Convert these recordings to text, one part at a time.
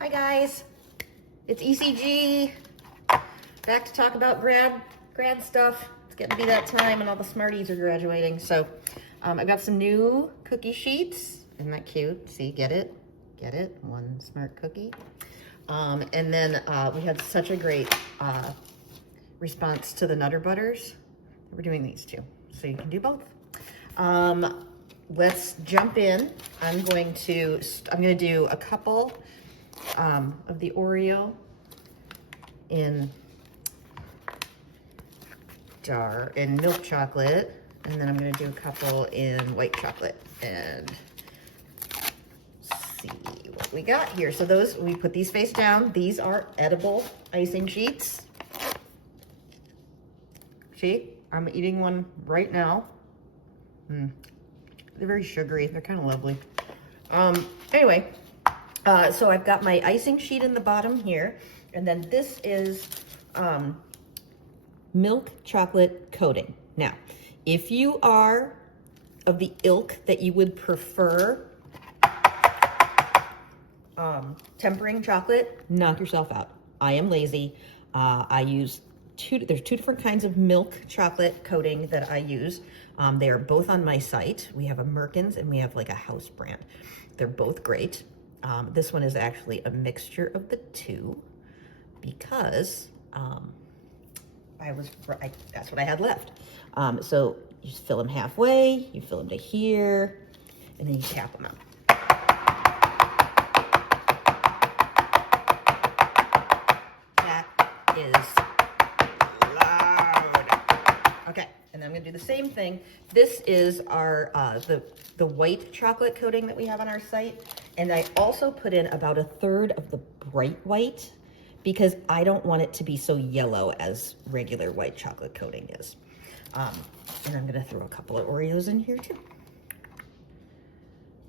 Hi guys, it's ECG. Back to talk about grad stuff. It's getting to be that time and all the smarties are graduating. So I got some new cookie sheets. Isn't that cute? See, get it? Get it? One smart cookie. And then we had such a great response to the Nutter Butters. We're doing these too, so you can do both. Let's jump in. I'm going to do a couple of the Oreo in milk chocolate, and then I'm going to do a couple in white chocolate and see what we got here. So those, we put these face down. These are edible icing sheets. See, I'm eating one right now. They're very sugary. They're kind of lovely. Anyway, so I've got my icing sheet in the bottom here, and then this is milk chocolate coating. Now, if you are of the ilk that you would prefer tempering chocolate, knock yourself out. I am lazy. I use there's two different kinds of milk chocolate coating that I use. They are both on my site. We have a Merkins and we have like a house brand. They're both great. This one is actually a mixture of the two because that's what I had left. So you just fill them halfway, you fill them to here, and then you tap them out. That is loud. Okay, and then I'm gonna do the same thing. This is our the white chocolate coating that we have on our site, and I also put in about 1/3 of the bright white because I don't want it to be so yellow as regular white chocolate coating is. And I'm gonna throw a couple of Oreos in here too.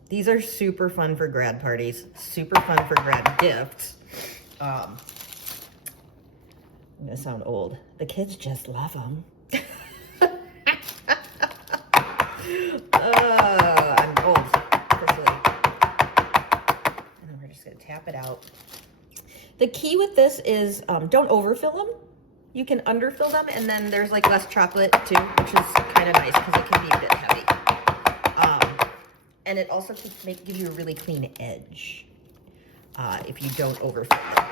These are super fun for grad parties, super fun for grad gifts. I'm gonna sound old. The kids just love them. I'm old, officially. And then we're just gonna tap it out. The key with this is don't overfill them. You can underfill them, and then there's like less chocolate too, which is kind of nice because it can be a bit heavy. And it also give you a really clean edge if you don't overfill them.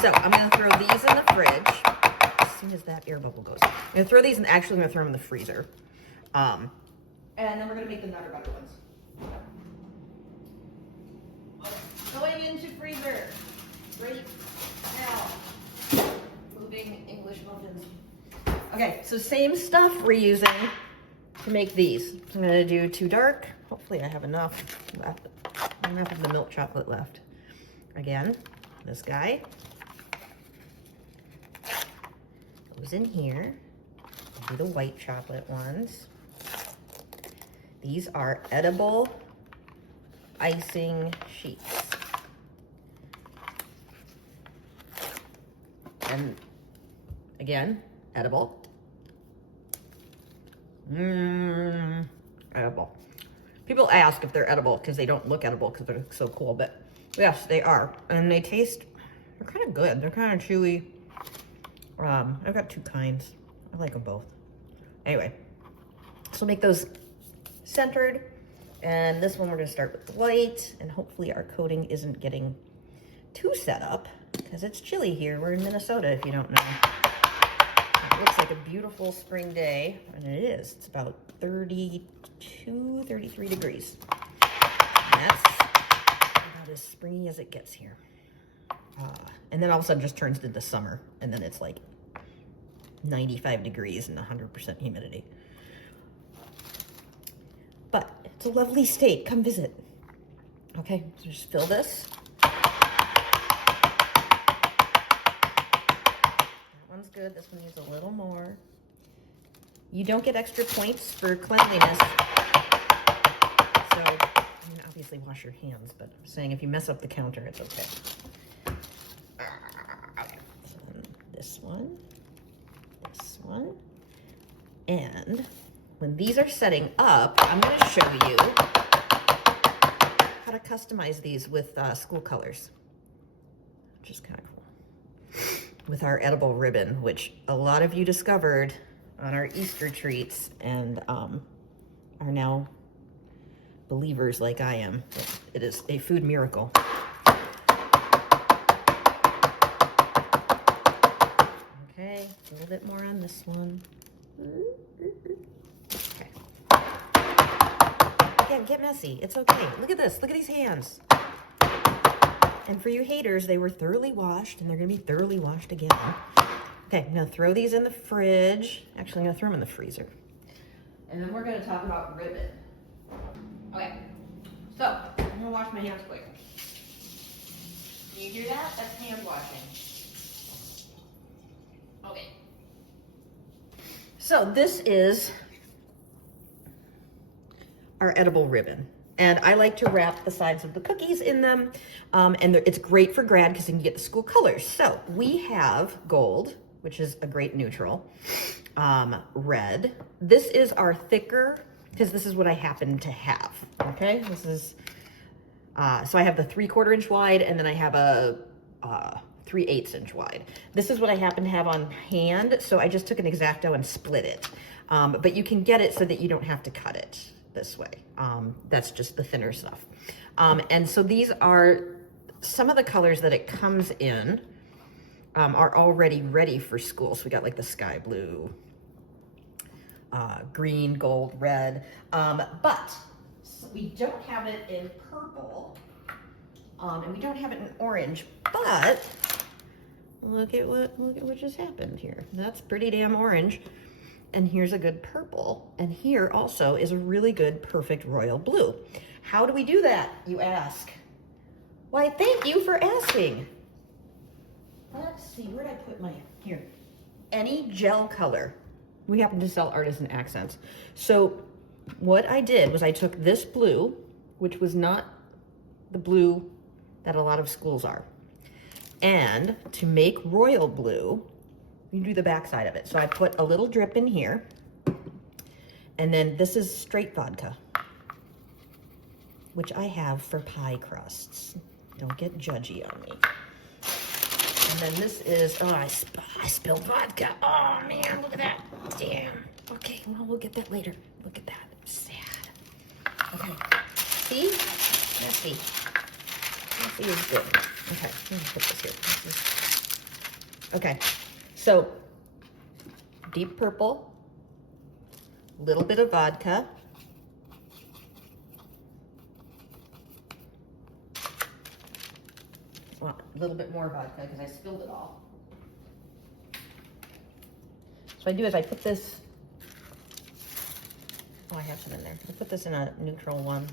So I'm gonna throw these in the fridge as soon as that air bubble goes. I'm gonna throw these, and actually I'm gonna throw them in the freezer. And then we're gonna make the Nutter Butter ones. Going into freezer right now. Moving English muffins. Okay, so same stuff we're using to make these. I'm gonna do too dark. Hopefully I have enough left. Enough of the milk chocolate left. Again, this guy goes in here. I'll do the white chocolate ones. These are edible icing sheets. And again, edible. Edible. People ask if they're edible because they don't look edible because they're so cool, but yes, they are. And they taste, they're kind of good. They're kind of chewy. I've got two kinds. I like them both. Anyway, so make those centered. And this one we're gonna start with the white, and hopefully our coating isn't getting too set up because it's chilly here. We're in Minnesota, if you don't know. It looks like a beautiful spring day, and it is. It's about 32, 33 degrees. And that's about as springy as it gets here. And then all of a sudden just turns into summer, and then it's like 95 degrees and 100% humidity. But it's a lovely state. Come visit. Okay, so just fill this. Good. This one needs a little more. You don't get extra points for cleanliness. So, I mean, obviously wash your hands, but I'm saying if you mess up the counter, it's okay. Okay. So this one, and when these are setting up, I'm going to show you how to customize these with school colors. which is kind of cool. With our edible ribbon, which a lot of you discovered on our Easter treats and are now believers like I am. It is a food miracle. Okay, a little bit more on this one. Okay. Yeah, get messy. It's okay. Look at this. Look at these hands. And for you haters, they were thoroughly washed, and they're going to be thoroughly washed again. Okay, I'm going to throw these in the fridge. Actually, I'm going to throw them in the freezer. And then we're going to talk about ribbon. Okay, so I'm going to wash my hands quick. Can you hear that? That's hand washing. Okay. So this is our edible ribbon. And I like to wrap the sides of the cookies in them. And it's great for grad because you can get the school colors. So we have gold, which is a great neutral. Red. This is our thicker, because this is what I happen to have. Okay, this is, so I have the 3/4 inch wide, and then I have a 3/8 inch wide. This is what I happen to have on hand. So I just took an X-Acto and split it. But you can get it so that you don't have to cut it this way. That's just the thinner stuff. And so these are some of the colors that it comes in are already ready for school. So we got like the sky blue, green, gold, red, but we don't have it in purple, and we don't have it in orange, but look at what just happened here. That's pretty damn orange. And here's a good purple. And here also is a really good, perfect royal blue. How do we do that, you ask? Why, thank you for asking. Let's see, where did I put my, here. Any gel color. We happen to sell Artisan Accents. So what I did was I took this blue, which was not the blue that a lot of schools are. And to make royal blue, you do the back side of it. So I put a little drip in here, and then this is straight vodka, which I have for pie crusts. Don't get judgy on me. And then this is, oh, I spilled vodka. Oh man, look at that. Damn. Okay, well, we'll get that later. Look at that. Sad. Okay. See? Messy. Messy is good. Okay, let me put this here. Okay. So, deep purple, little bit of vodka, well, a little bit more vodka because I spilled it all. So what I do is I put this, oh, I have some in there. I put this in a neutral one.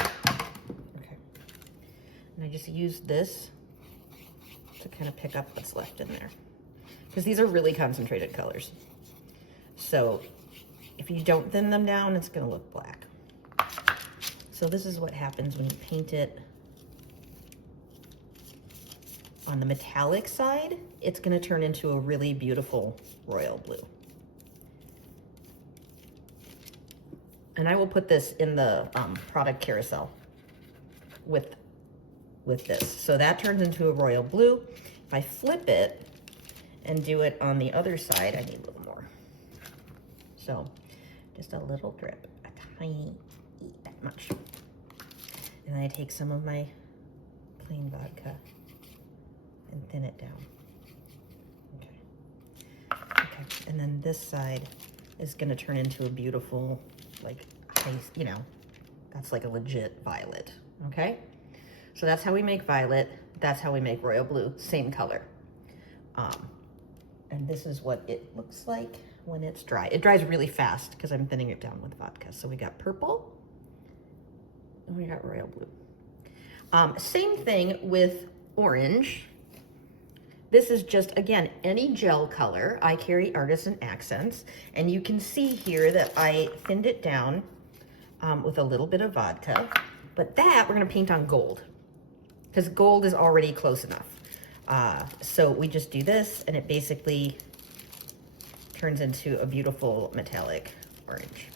Okay. And I just use this to kind of pick up what's left in there, because these are really concentrated colors. So if you don't thin them down, it's going to look black. So this is what happens when you paint it on the metallic side. It's going to turn into a really beautiful royal blue. And I will put this in the product carousel with this. So that turns into a royal blue. If I flip it and do it on the other side, I need a little more. So just a little drip, a tiny, that much. And then I take some of my plain vodka and thin it down. Okay. Okay, and then this side is gonna turn into a beautiful, like, you know, that's like a legit violet, okay? So that's how we make violet. That's how we make royal blue, same color. And this is what it looks like when it's dry. It dries really fast because I'm thinning it down with vodka. So we got purple and we got royal blue. Same thing with orange. This is just, again, any gel color. I carry Artisan Accents, and you can see here that I thinned it down with a little bit of vodka, but that we're gonna paint on gold, because gold is already close enough. So we just do this, and it basically turns into a beautiful metallic orange.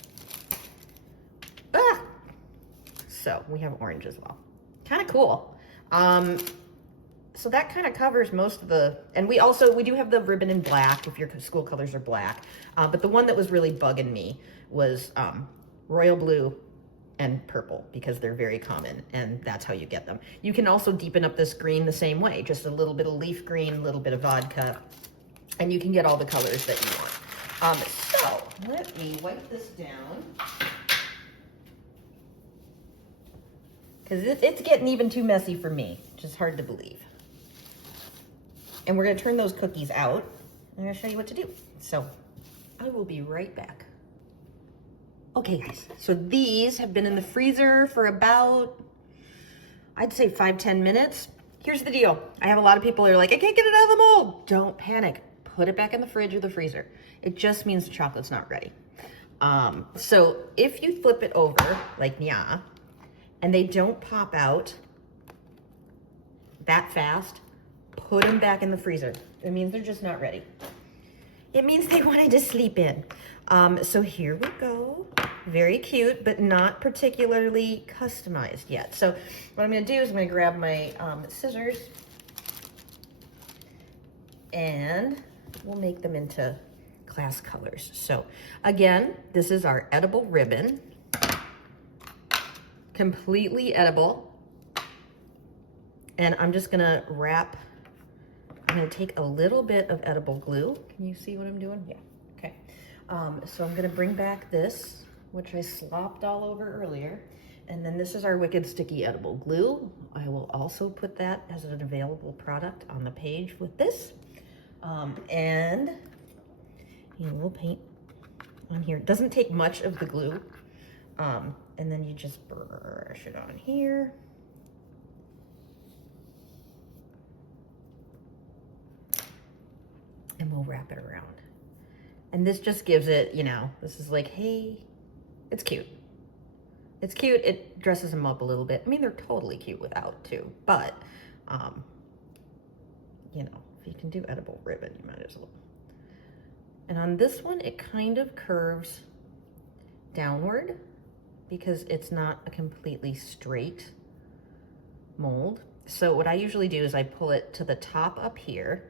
So we have orange as well. Kind of cool. So that kind of covers most of the, and we do have the ribbon in black if your school colors are black. But the one that was really bugging me was royal blue and purple, because they're very common, and that's how you get them. You can also deepen up this green the same way, just a little bit of leaf green, a little bit of vodka, and you can get all the colors that you want. So let me wipe this down, because it's getting even too messy for me, which is hard to believe. And we're gonna turn those cookies out. I'm gonna show you what to do. So I will be right back. Okay guys, so these have been in the freezer for about, I'd say 5-10 minutes. Here's the deal. I have a lot of people who are like, I can't get it out of the mold. Don't panic. Put it back in the fridge or the freezer. It just means the chocolate's not ready. So if you flip it over, like nya, and they don't pop out that fast, put them back in the freezer. It means they're just not ready. It means they wanted to sleep in. So here we go. Very cute, but not particularly customized yet. So what I'm gonna do is I'm gonna grab my scissors, and we'll make them into class colors. So again, this is our edible ribbon. Completely edible. And I'm just gonna wrap, I'm gonna take a little bit of edible glue. Can you see what I'm doing? Yeah, okay. So I'm gonna bring back this, which I slopped all over earlier. And then this is our Wicked Sticky Edible Glue. I will also put that as an available product on the page with this. And we'll paint on here. It doesn't take much of the glue. And then you just brush it on here. And we'll wrap it around. And this just gives it, this is like, hey, it's cute. It's cute. It dresses them up a little bit. I mean, they're totally cute without too, but, if you can do edible ribbon, you might as well. And on this one, it kind of curves downward because it's not a completely straight mold. So what I usually do is I pull it to the top up here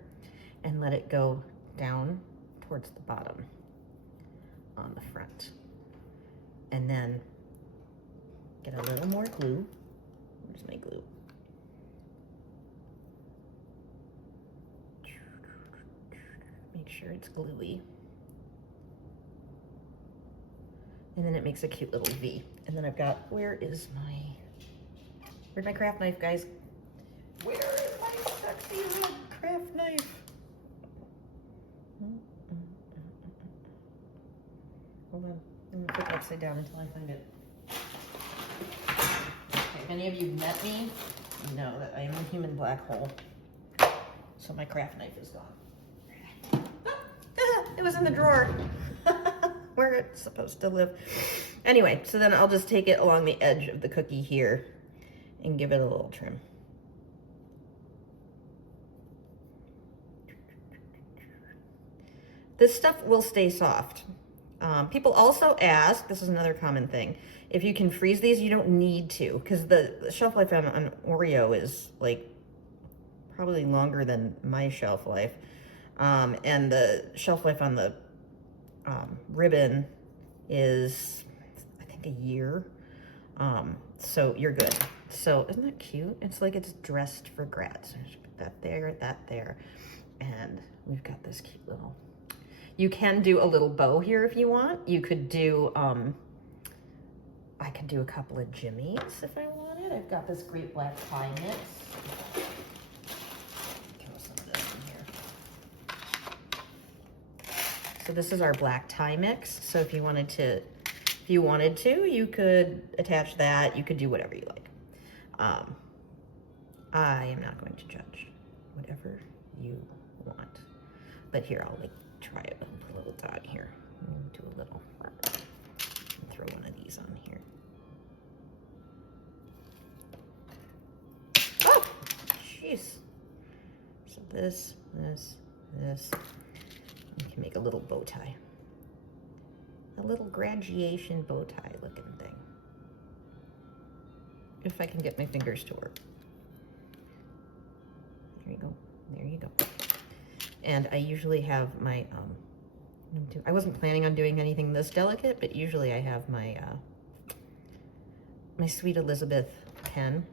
and let it go down towards the bottom on the front. And then get a little more glue. Where's my glue? Make sure it's gluey. And then it makes a cute little V. And then I've got, where's my craft knife, guys? Where is my sexy little craft knife? Hold on, I'm gonna put it upside down until I find it. Okay, if any of you met me, you know that I am a human black hole. So my craft knife is gone. It was in the drawer where it's supposed to live. Anyway, so then I'll just take it along the edge of the cookie here and give it a little trim. This stuff will stay soft. People also ask, this is another common thing, if you can freeze these. You don't need to, because the shelf life on Oreo is like probably longer than my shelf life. And the shelf life on the ribbon is, I think, a year. So you're good. So isn't that cute? It's like it's dressed for grads. Just put that there, and we've got this cute little. You can do a little bow here if you want. You could do, I could do a couple of jimmies if I wanted. I've got this great black tie mix. Throw some of this in here. So this is our black tie mix. So if you wanted to, you could attach that. You could do whatever you like. I am not going to judge. Whatever you want. But here, I'll try it with a little dot here. Do a little. Throw one of these on here. Oh, jeez. So this. You can make a little bow tie. A little graduation bow tie looking thing. If I can get my fingers to work. And I usually have my, I wasn't planning on doing anything this delicate, but usually I have my, my Sweet Elizabeth pen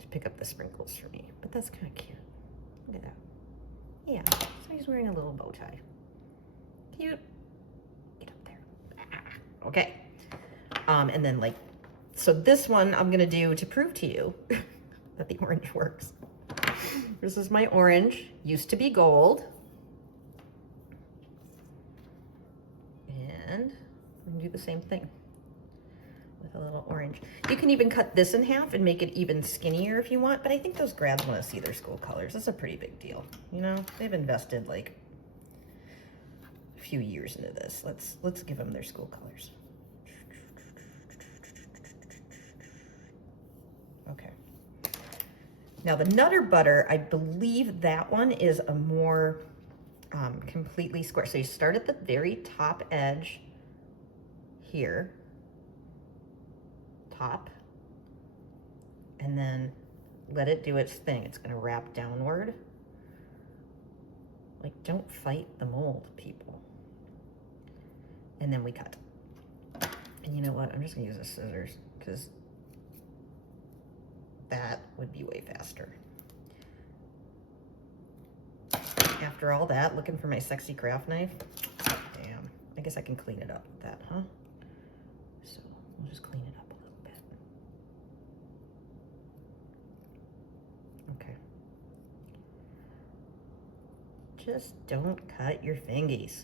to pick up the sprinkles for me. But that's kind of cute. Look at that. Yeah, so he's wearing a little bow tie. Cute. Get up there. Ah, okay. And then like, so this one I'm gonna do to prove to you that the orange works. This is my orange, used to be gold. And I'm gonna do the same thing with a little orange. You can even cut this in half and make it even skinnier if you want, but I think those grads want to see their school colors. That's a pretty big deal, you know? They've invested like a few years into this. Let's give them their school colors. Okay. Now the Nutter Butter, I believe that one is a more completely square. So you start at the very top edge here, top, and then let it do its thing. It's gonna wrap downward. Like, don't fight the mold, people. And then we cut. And you know what? I'm just gonna use the scissors because that would be way faster. After all that, looking for my sexy craft knife. Damn, I guess I can clean it up with that, huh? So we'll just clean it up a little bit. Okay. Just don't cut your fingies.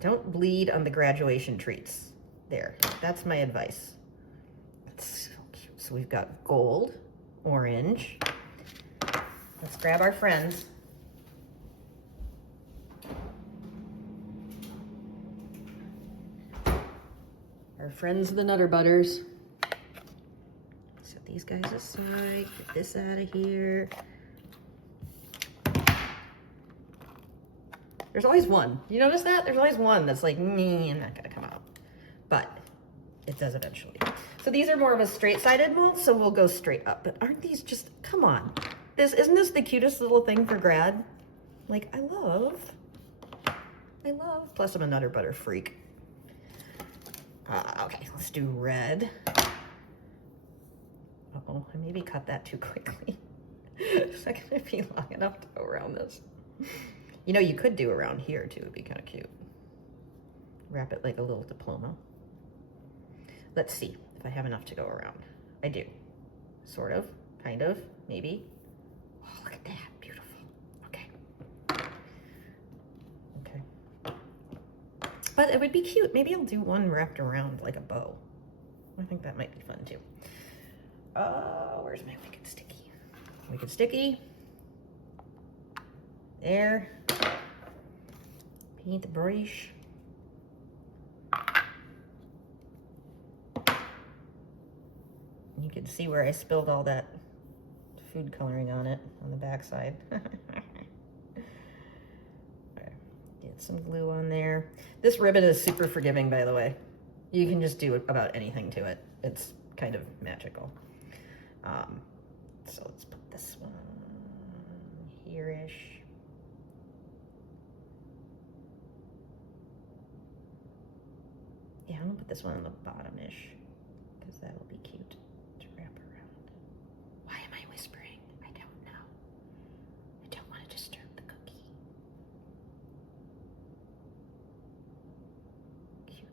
Don't bleed on the graduation treats. There, that's my advice. That's so cute. So we've got gold, orange. Let's grab our friends. Our friends, the Nutter Butters. Set these guys aside, get this out of here. There's always one. You notice that? There's always one that's like, nee, I'm not gonna come out. But it does eventually. So these are more of a straight-sided mold, so we'll go straight up. But aren't these just, come on. Isn't this the cutest little thing for grad? Like, I love, plus I'm a Nutter Butter freak. Okay, let's do red. Uh-oh, I maybe cut that too quickly. Is that gonna be long enough to go around this? You know, you could do around here too, it'd be kind of cute. Wrap it like a little diploma. Let's see if I have enough to go around. I do, sort of, kind of, maybe. Oh, look at that, beautiful. Okay. Okay. But it would be cute. Maybe I'll do one wrapped around like a bow. I think that might be fun too. Where's my Wicked Sticky? Wicked Sticky. There. Paint the brush. You can see where I spilled all that food coloring on it on the back side. Get some glue on there. This ribbon is super forgiving, by the way. You can just do about anything to it. It's kind of magical. So let's put this one here-ish. Yeah, I'm gonna put this one on the bottom-ish because that'll be cute to wrap around. Why am I whispering? I don't know. I don't want to disturb the cookie. Cute.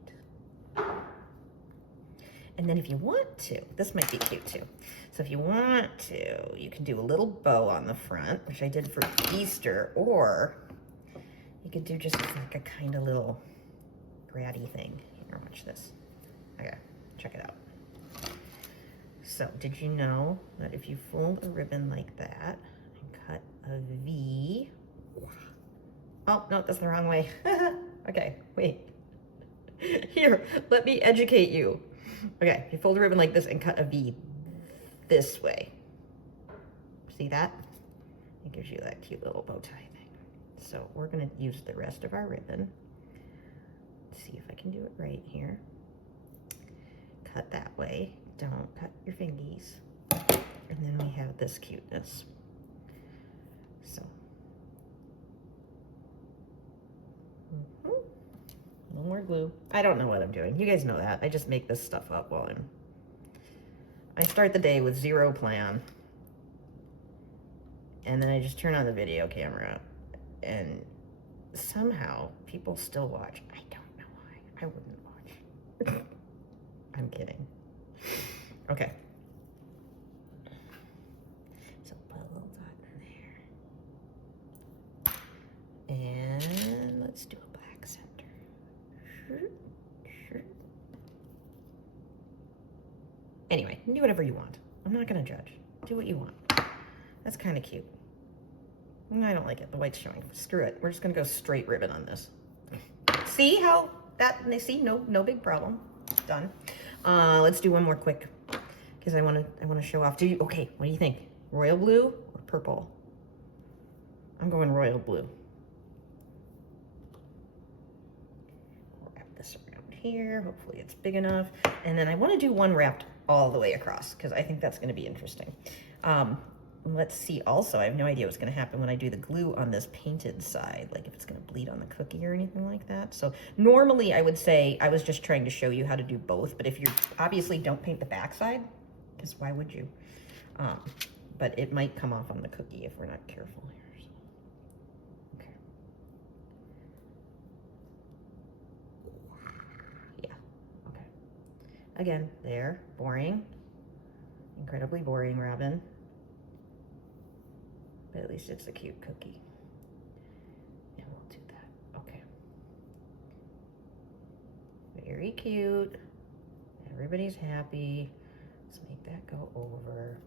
And then if you want to, this might be cute too. So if you want to, you can do a little bow on the front, which I did for Easter, or you could do just like a kind of little graddy thing. Here, watch this. Okay, check it out. So did you know that if you fold a ribbon like that and cut a V, oh, no, that's the wrong way. Okay, wait. Here, let me educate you. Okay, you fold a ribbon like this and cut a V this way. See that? It gives you that cute little bow tie thing. So we're gonna use the rest of our ribbon. Let's see if I can do it right here. Cut that way. Don't cut your fingies. And then we have this cuteness. So, no more glue. I don't know what I'm doing. You guys know that. I just make this stuff up while I start the day with zero plan. And then I just turn on the video camera and somehow people still watch. I don't know why. I wouldn't watch. I'm kidding. Okay. So put a little dot in there. And let's do a black center. Anyway, do whatever you want. I'm not gonna judge. Do what you want. That's kind of cute. I don't like it. The white's showing. Screw it. We're just gonna go straight ribbon on this. See how that? See, no big problem. Done. Let's do one more quick because I want to show off. Okay? What do you think? Royal blue or purple? I'm going royal blue. Wrap this around here. Hopefully it's big enough. And then I want to do one wrapped all the way across because I think that's going to be interesting. Let's see also, I have no idea what's going to happen when I do the glue on this painted side, like if it's going to bleed on the cookie or anything like that. So normally I would say I was just trying to show you how to do both, but if you obviously don't paint the back side, because why would you? But it might come off on the cookie if we're not careful here. So. Okay. Yeah, okay. Again, there, boring. Incredibly boring, Robin. But at least it's a cute cookie. And we'll do that. Okay. Very cute. Everybody's happy. Let's make that go over.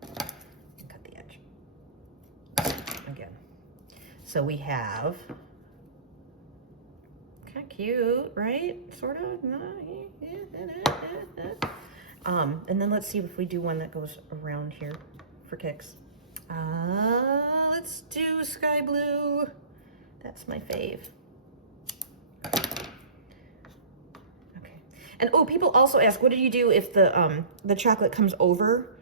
And cut the edge. Again. So we have, kind of cute, right? Sort of. And then let's see if we do one that goes around here for kicks. Let's do sky blue. That's my fave. Okay. And oh, people also ask, what do you do if the chocolate comes over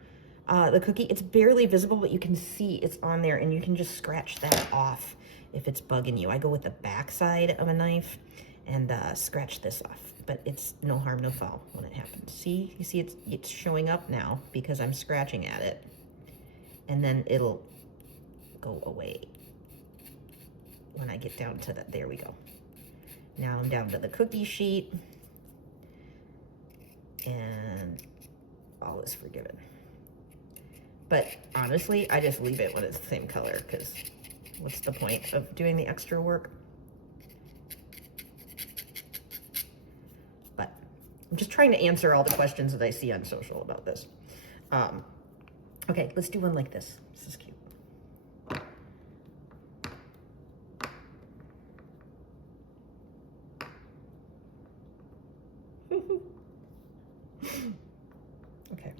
the cookie? It's barely visible, but you can see it's on there, and you can just scratch that off if it's bugging you. I go with the back side of a knife and scratch this off, but it's no harm, no foul when it happens. See, you see it's showing up now because I'm scratching at it. And then it'll go away when I get down to that. There we go. Now I'm down to the cookie sheet. And all is forgiven. But honestly, I just leave it when it's the same color because what's the point of doing the extra work? But I'm just trying to answer all the questions that I see on social about this. Okay, let's do one like this. This is cute. Okay.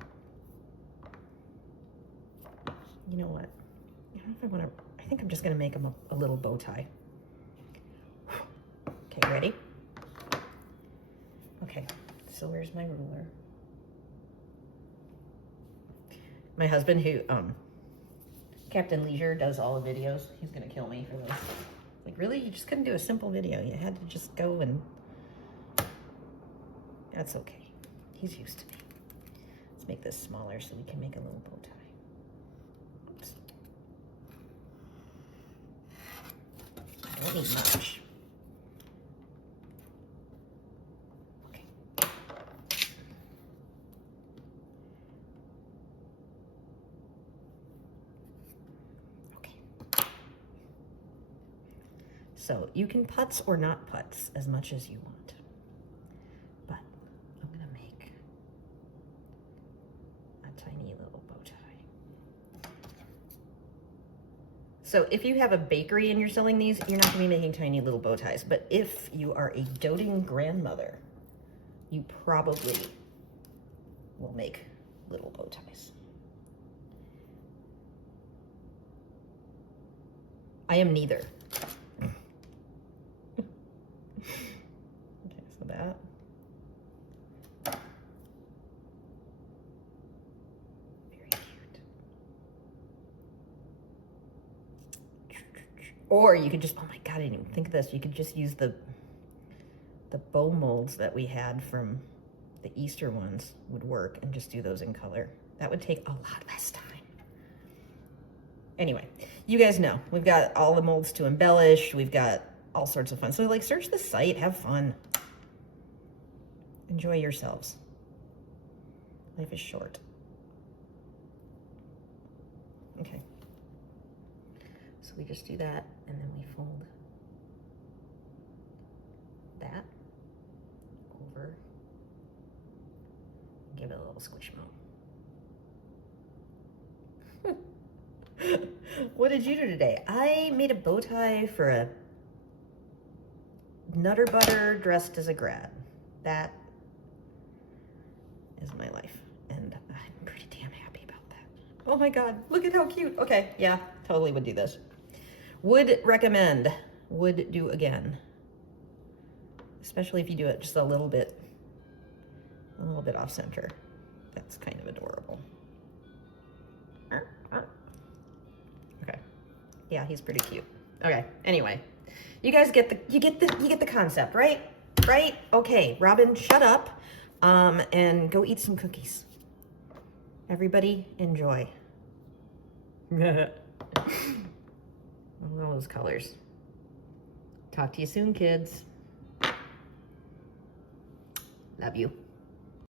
You know what? I don't know if I want to, I think I'm just going to make them a little bow tie. Okay, ready? Okay, so where's my ruler? My husband, who, Captain Leisure, does all the videos. He's gonna kill me for this. Like, really? You just couldn't do a simple video. You had to just go and... That's okay. He's used to me. Let's make this smaller so we can make a little bow tie. Oops. I don't need much. So you can putz or not putz as much as you want. But I'm going to make a tiny little bow tie. So if you have a bakery and you're selling these, you're not going to be making tiny little bow ties. But if you are a doting grandmother, you probably will make little bow ties. I am neither. Okay, so that. Very cute. Or you could just, oh my God, I didn't even think of this. You could just use the bow molds that we had from the Easter ones would work and just do those in color. That would take a lot less time. Anyway, you guys know, we've got all the molds to embellish. We've got all sorts of fun. So like search the site, have fun. Enjoy yourselves. Life is short. Okay. So we just do that and then we fold that over. Give it a little squish mo. What did you do today? I made a bow tie for a Nutter Butter dressed as a grad. That is my life, and I'm pretty damn happy about that. Oh my God, look at how cute. Okay, yeah, totally would do this. Would recommend, would do again. Especially if you do it just a little bit off center. That's kind of adorable. Okay. Yeah, he's pretty cute. Okay, anyway. You guys get the concept, right? Right? Okay, Robin, shut up. And go eat some cookies. Everybody enjoy. All those colors. Talk to you soon, kids. Love you.